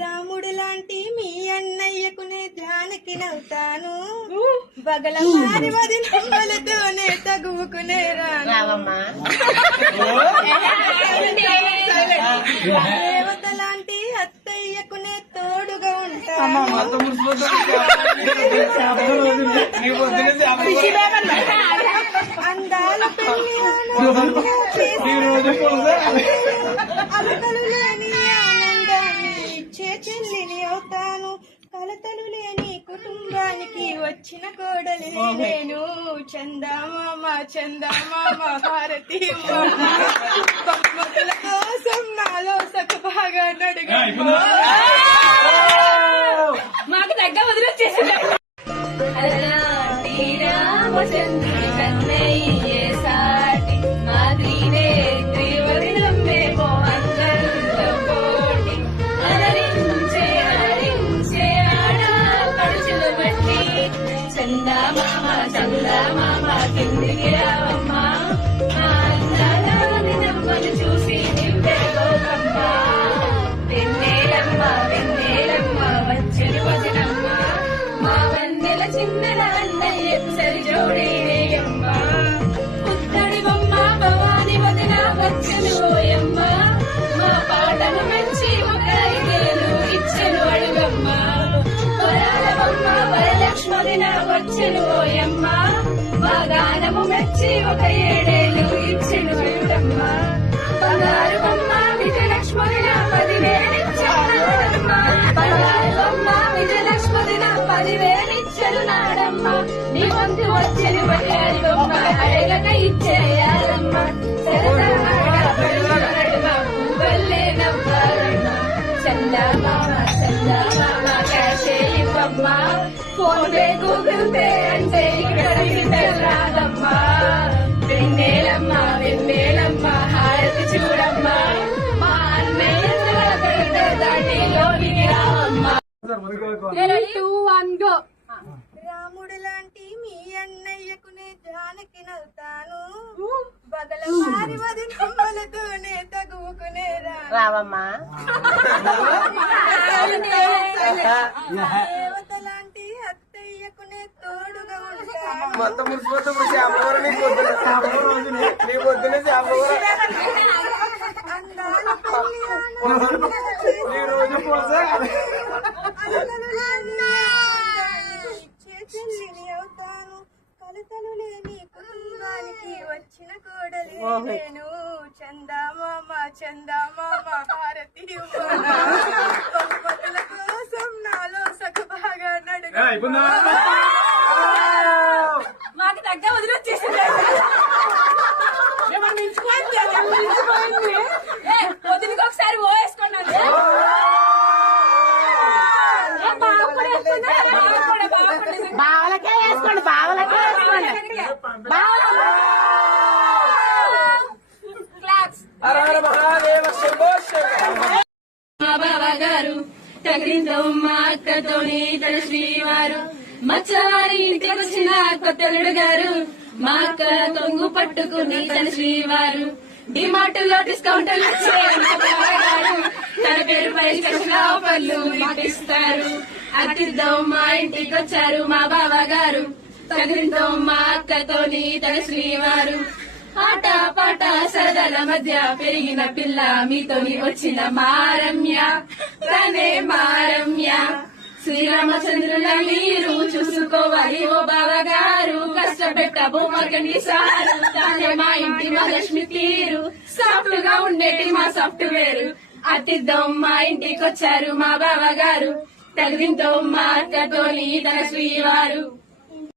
రాముడు లాంటి మీ అన్నయ్యకు నే ధ్యానకి నవ్వుతాను. బగల మారి వది నమ్మలతోనే తగువుకునే దేవత లాంటి అత్తయ్యకు నే తోడుగా ఉంటాను. అందాల పెళ్ళి అలకలు లేని ఇచ్చే చెల్లిని అవుతాను. కలతలు లేని కుటుంబానికి వచ్చిన కోడలి నేను. చందామామ చందామామ భారతి బహుమతుల కోసం నాలో సగభాగా నడుగు మాకు దగ్గర వదిలొచ్చేసింది చందమామ చందమామ కిందికి రావమ్మా వచ్చను ఓయమ్మ మా మెచ్చి ఒక ఏడేలు ఇచ్చెను అడుగమ్మ బంగారు బొమ్మ విజయలక్ష్మి నా పదివేలిచ్చాడమ్మ బంగారు బొమ్మ విజయలక్ష్మి నా పదివేలిచ్చరు నాడమ్మ నీ వంతు వచ్చని బంగారు బొమ్మ అడగక ఇచ్చేయాలమ్మ. చందా పడుకున్నడుమ చందా నవ్వాలమ్మ చందమామ చందమామ ఫోన్ పే గూగుల్ పే అంటే ఇక్కడ రాదమ్మా వెన్నెలమ్మ వెన్నెలమ్మ హారతి చూడమ్మ. మా అన్నయ్య రాముడు లాంటి మీ అన్నయ్యకు నే జానకి నవ్వుతాను బగల రావమ్మా. మొత్తం మురిసిపోతుంది చేపల కూర నీ పొద్దునే నీ పొద్దునే చేపల కూర. ఈ రోజు కుటుంబానికి వచ్చిన కోడలి నేను చందామామ చందామామ హారతి ఇవ్వనా? బహుమతుల కోసం నాలో సగభాగా నడుగు. అయిపోయిందా మాకు దగ్గర వదిలొచ్చేసింది వదిలికి ఒకసారి ఓ వేసుకున్నాను బావలకే వేసుకోండి వేసుకోండి. బావ. గారు తగిలిందో మా అక్కతోని తన శ్రీవారు. మచ్చవారి ఇంటికి వచ్చిన కొత్తలుడు గారు మా అక్క తొంగు పట్టుకుని తన శ్రీవారు డిమార్టులో డిస్కౌంట్లు ఇచ్చే తన పేరు పై తన స్పెషల్ ఆఫర్లు ఇస్తారు అతిథో మా ఇంటికి వచ్చారు మా బావ గారు తగిలిందో మా అక్కతోని తన శ్రీవారు. ఆట పాట సరదాల మధ్య పెరిగిన పిల్ల మీతోని వచ్చిన మారమ్య తనే మారమ్య. శ్రీరామచంద్రుల మీరు చూసుకోవాలి ఓ బావగారు. కష్టపెట్ట భూమర్గని సారు తానే మా ఇంటి మా లక్ష్మి తీరు సాఫ్ట్గా ఉండేటి మా సాఫ్ట్వేర్. అతిద్దాం మా ఇంటికి వచ్చారు మా బావగారు. తగిలింతో మా అక్కతోని తన శ్రీవారు